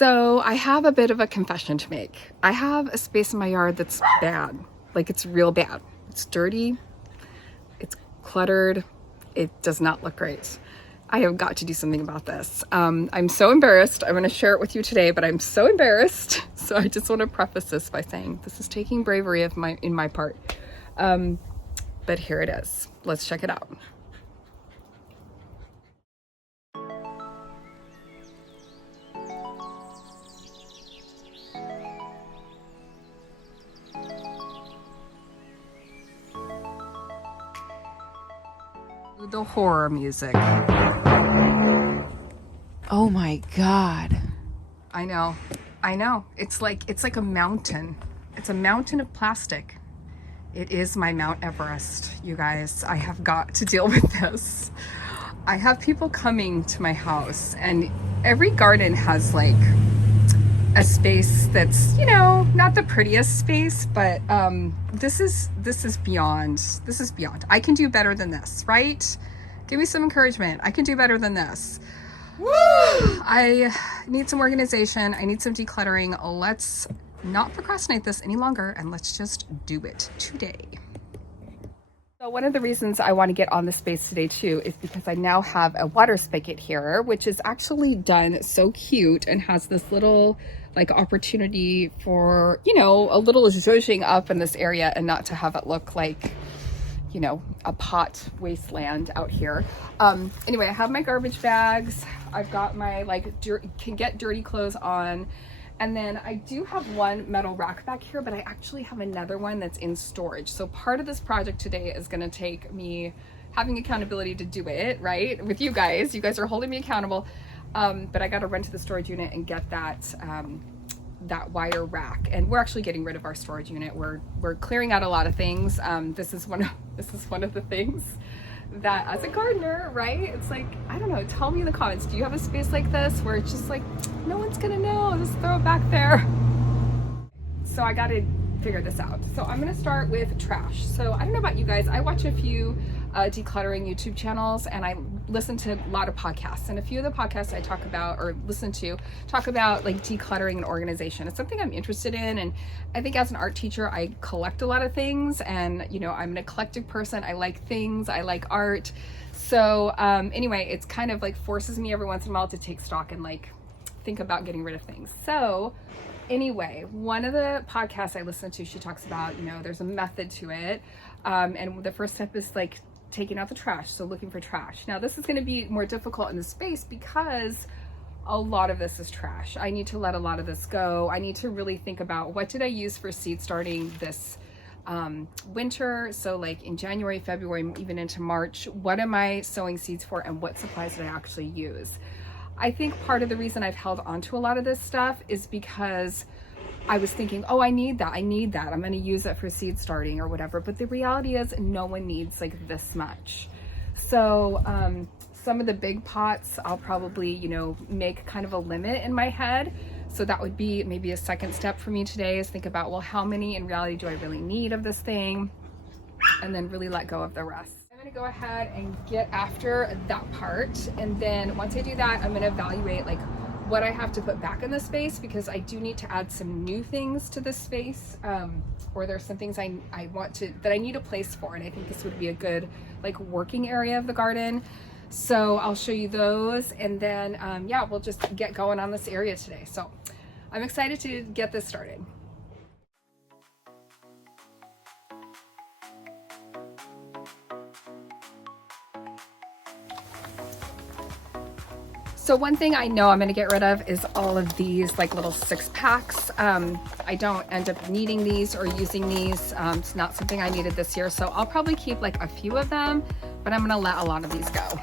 So I have a bit of a confession to make. I have a space in my yard that's bad. Like, it's real bad. It's dirty, it's cluttered, it does not look great. I have got to do something about this. I'm so embarrassed. I'm going to share it with you today, but I'm so embarrassed. So I just want to preface this by saying this is taking bravery in my part. But here it is. Let's check it out. The horror music. Oh my God. I know. It's like a mountain. It's a mountain of plastic. It is my Mount Everest, you guys. I have got to deal with this. I have people coming to my house, and every garden has like a space that's, not the prettiest space, but this is beyond. This is beyond. I can do better than this, right? Give me some encouragement. I can do better than this. Woo! I need some organization. I need some decluttering. Let's not procrastinate this any longer, and let's just do it today. So one of the reasons I want to get on the space today too is because I now have a water spigot here, which is actually done so cute and has this little like opportunity for, a little zhuzhing up in this area and not to have it look like, a pot wasteland out here. Anyway, I have my garbage bags. I've got my can get dirty clothes on. And then I do have one metal rack back here, but I actually have another one that's in storage. So part of this project today is gonna take me having accountability to do it, right? With you guys are holding me accountable. But I gotta run to the storage unit and get that wire rack. And we're actually getting rid of our storage unit. We're clearing out a lot of things. This is one of the things that as a gardener, right? It's like, I don't know, tell me in the comments, do you have a space like this where it's just like, no one's gonna know, just throw it back there? So I gotta figure this out. So I'm gonna start with trash. So I don't know about you guys, I watch a few decluttering YouTube channels, and I listen to a lot of podcasts, and a few of the podcasts I talk about or listen to talk about like decluttering and organization. It's something I'm interested in, and I think as an art teacher I collect a lot of things, and I'm an eclectic person. I like things, I like art. So anyway, it's kind of like forces me every once in a while to take stock and like think about getting rid of things. So anyway, one of the podcasts I listen to, she talks about, there's a method to it, and the first step is like taking out the trash, so looking for trash. Now this is going to be more difficult in the space because a lot of this is trash. I need to let a lot of this go. I need to really think about what did I use for seed starting this winter, so like in January, February, even into March, what am I sowing seeds for, and what supplies did I actually use? I think part of the reason I've held on to a lot of this stuff is because I was thinking, oh, I need that. I'm going to use it for seed starting or whatever. But the reality is no one needs like this much. So some of the big pots, I'll probably, make kind of a limit in my head. So that would be maybe a second step for me today, is think about, well, how many in reality do I really need of this thing? And then really let go of the rest. I'm going to go ahead and get after that part. And then once I do that, I'm going to evaluate like what I have to put back in the space, because I do need to add some new things to this space, or there's some things that I need a place for, and I think this would be a good like working area of the garden. So I'll show you those, and then yeah, we'll just get going on this area today. So I'm excited to get this started. So one thing I know I'm going to get rid of is all of these like little 6-packs. I don't end up needing these or using these. It's not something I needed this year, so I'll probably keep like a few of them, but I'm going to let a lot of these go.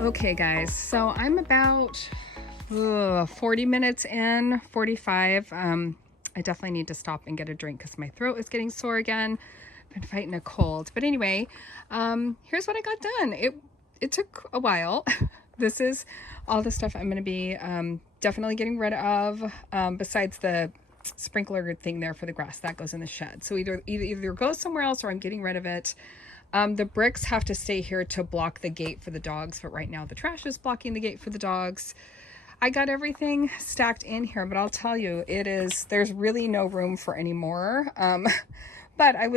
Okay guys, so I'm about 40 minutes in, 45. I definitely need to stop and get a drink because my throat is getting sore again. Been fighting a cold. But anyway, here's what I got done. It took a while. This is all the stuff I'm going to be definitely getting rid of, besides the sprinkler thing there for the grass that goes in the shed. So either goes somewhere else or I'm getting rid of it. The bricks have to stay here to block the gate for the dogs, but right now the trash is blocking the gate for the dogs. I got everything stacked in here, but I'll tell you, there's really no room for any more. But I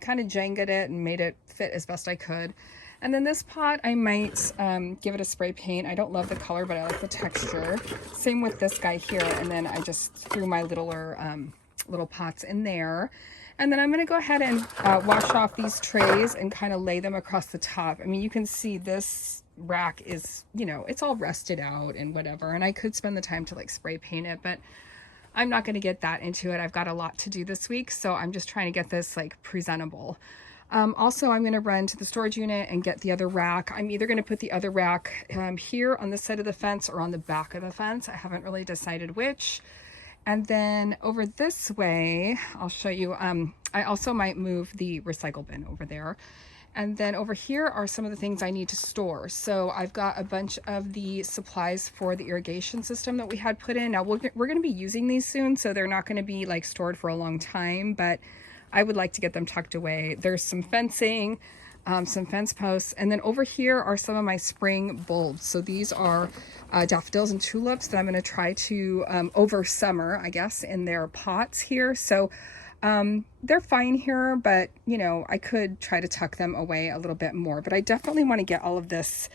kind of janged it and made it fit as best I could. And then this pot, I might give it a spray paint. I don't love the color, but I like the texture. Same with this guy here. And then I just threw my little pots in there. And then I'm going to go ahead and wash off these trays and kind of lay them across the top. I mean, you can see this rack is, it's all rusted out and whatever. And I could spend the time to like spray paint it, but I'm not going to get that into it. I've got a lot to do this week, so I'm just trying to get this like presentable. Also, I'm going to run to the storage unit and get the other rack. I'm either going to put the other rack here on this side of the fence or on the back of the fence. I haven't really decided which. And then over this way, I'll show you, I also might move the recycle bin over there. And then over here are some of the things I need to store. So I've got a bunch of the supplies for the irrigation system that we had put in. Now we're going to be using these soon, so they're not going to be like stored for a long time, but I would like to get them tucked away. There's some fencing, some fence posts, and then over here are some of my spring bulbs. So these are daffodils and tulips that I'm going to try to over summer, I guess, in their pots here. So they're fine here, but I could try to tuck them away a little bit more. But I definitely want to get all of this,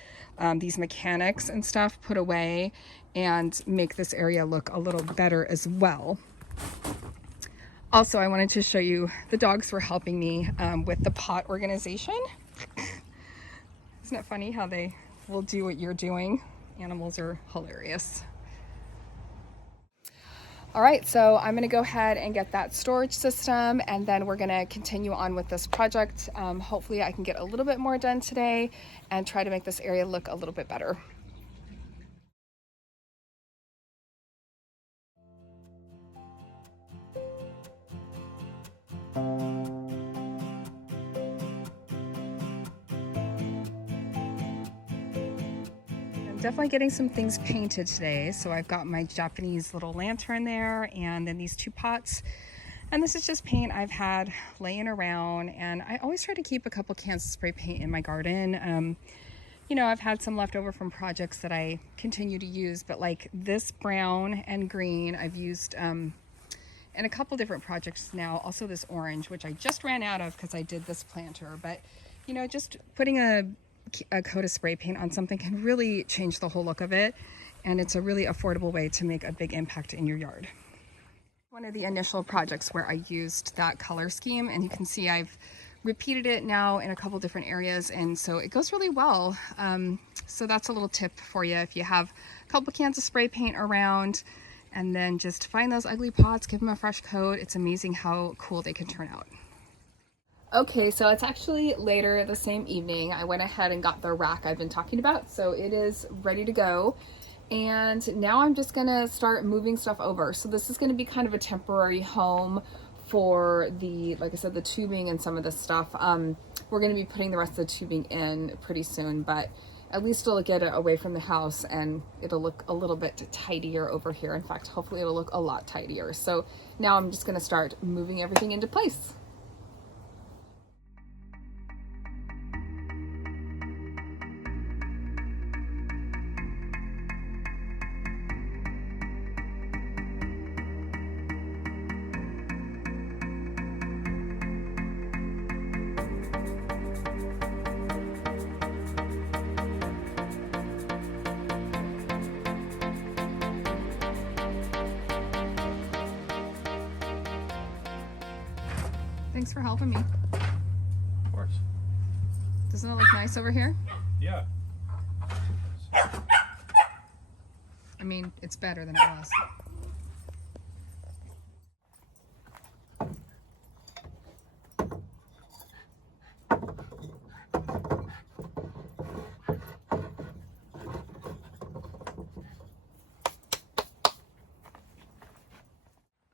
these mechanics and stuff put away and make this area look a little better as well. Also, I wanted to show you, the dogs were helping me with the pot organization. Isn't it funny how they will do what you're doing? Animals are hilarious. All right, so I'm gonna go ahead and get that storage system, and then we're gonna continue on with this project. Hopefully I can get a little bit more done today and try to make this area look a little bit better. Definitely getting some things painted today. So I've got my Japanese little lantern there, and then these two pots. And this is just paint I've had laying around, and I always try to keep a couple cans of spray paint in my garden. I've had some left over from projects that I continue to use, but like this brown and green I've used in a couple different projects now. Also this orange, which I just ran out of because I did this planter, but just putting a coat of spray paint on something can really change the whole look of it, and it's a really affordable way to make a big impact in your yard. One of the initial projects where I used that color scheme, and you can see I've repeated it now in a couple different areas, and so it goes really well. So that's a little tip for you. If you have a couple cans of spray paint around, and then just find those ugly pots, give them a fresh coat. It's amazing how cool they can turn out. Okay, so it's actually later the same evening. I went ahead and got the rack I've been talking about, so it is ready to go. And now I'm just gonna start moving stuff over. So this is gonna be kind of a temporary home for the, like I said, the tubing and some of this stuff. We're gonna be putting the rest of the tubing in pretty soon, but at least it'll get it away from the house and it'll look a little bit tidier over here. In fact, hopefully it'll look a lot tidier. So now I'm just gonna start moving everything into place. Thanks for helping me. Of course. Doesn't it look nice over here? Yeah. I mean, it's better than it was.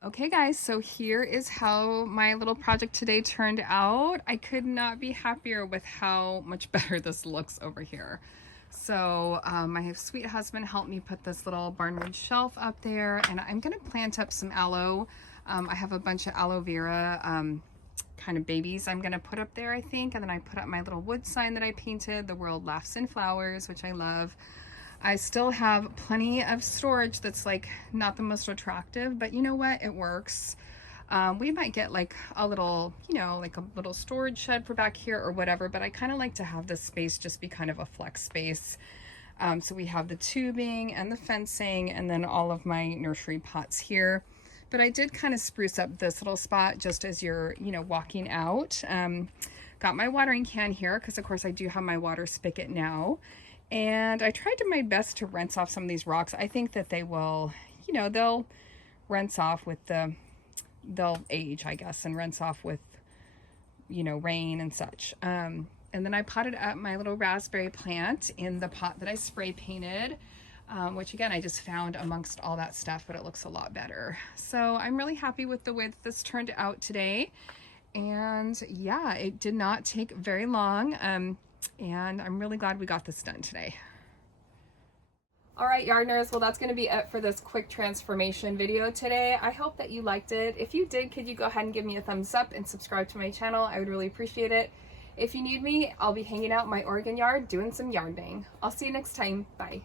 Okay guys, so here is how my little project today turned out. I could not be happier with how much better this looks over here. So my sweet husband helped me put this little barnwood shelf up there, and I'm gonna plant up some aloe. I have a bunch of aloe vera kind of babies I'm gonna put up there, I think, and then I put up my little wood sign that I painted, "The World Laughs in Flowers," which I love. I still have plenty of storage that's like not the most attractive, but you know what, it works. We might get like a little, you know, like a little storage shed for back here or whatever, but I kind of like to have this space just be kind of a flex space. So we have the tubing and the fencing and then all of my nursery pots here. But I did kind of spruce up this little spot just as you're, you know, walking out. Got my watering can here because of course I do have my water spigot now. And I tried my best to rinse off some of these rocks. I think that they will, you know, they'll rinse off with they'll age, I guess, and rinse off with, you know, rain and such. And then I potted up my little raspberry plant in the pot that I spray painted, which again, I just found amongst all that stuff, but it looks a lot better. So I'm really happy with the way that this turned out today. And yeah, it did not take very long. And I'm really glad we got this done today. All right, Yardners, well, that's going to be it for this quick transformation video today. I hope that you liked it. If you did, could you go ahead and give me a thumbs up and subscribe to my channel? I would really appreciate it. If you need me, I'll be hanging out in my Oregon yard doing some yardening. I'll see you next time. Bye.